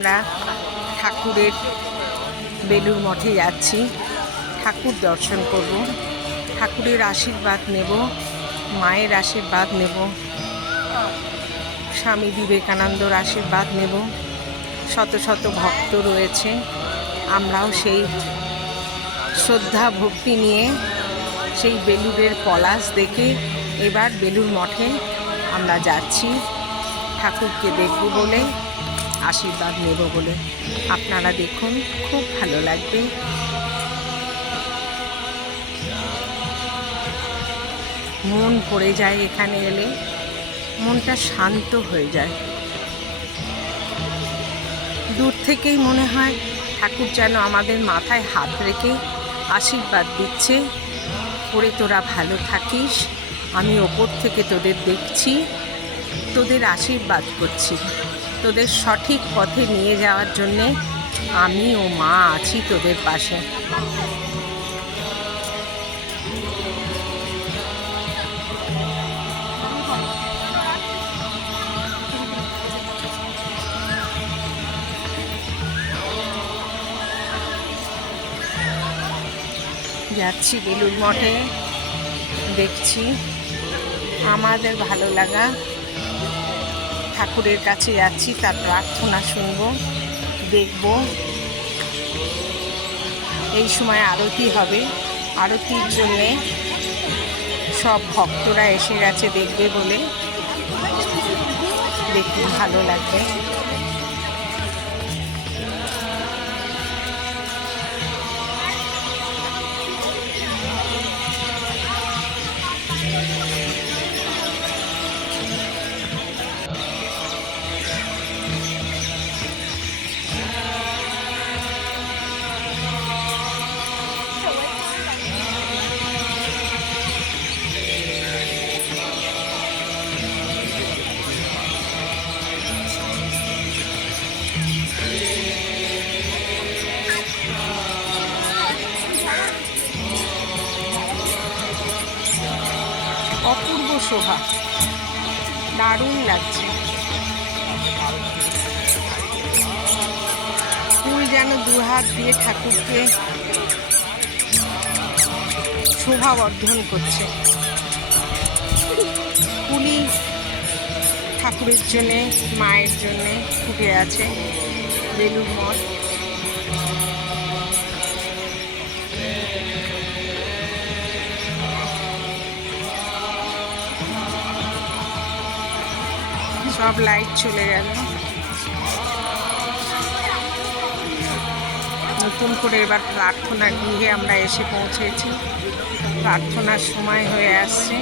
আমরা ঠাকুরের বেলুর মঠে যাচ্ছি, ঠাকুর দর্শন করব, ঠাকুরের আশীর্বাদ নেব, মায়ের আশীর্বাদ নেব, স্বামী বিবেকানন্দর আশীর্বাদ নেব। শত শত ভক্ত রয়েছে, আমরাও সেই শ্রদ্ধা ভক্তি নিয়ে সেই বেলুরের পলাশ দেখে এবার বেলুর মঠে আমরা যাচ্ছি ঠাকুরকে দেখব বলে, আশীর্বাদ নেব বলে। আপনারা দেখুন, খুব ভালো লাগবে। মন পড়ে যায়, এখানে এলে মনটা শান্ত হয়ে যায়। দূর থেকেই মনে হয় ঠাকুর যেন আমাদের মাথায় হাত রেখে আশীর্বাদ দিচ্ছে, করে তোরা ভালো থাকিস, আমি ওপর থেকে তোদের দেখছি, তোদের আশীর্বাদ করছি, তোদের সঠিক পথে নিয়ে যাওয়ার জন্যে আমি ও মা আছি তোদের পাশে। যাচ্ছি বেলুর মঠে, দেখছি আমাদের ভালো লাগা, ঠাকুরের কাছে যাচ্ছি, তার প্রার্থনা শুনবো, দেখব। এই সময় আরতি হবে, আরতির জন্যে সব ভক্তরা এসে গেছে দেখবে বলে, দেখতে ভালো লাগবে। অপূর্ব শোভা, দারুণ লাগছে। ফুল যেন দুহাত দিয়ে ঠাকুরকে শোভাবর্ধন করছে। ফুলই ঠাকুরের জন্যে, মায়ের জন্যে ফুটে আছে বেলুর মঠ। সব লাইট চলে গেল, নতুন করে এবার প্রার্থনা গৃহে আমরা এসে পৌঁছেছি। প্রার্থনার সময় হয়ে আসছে।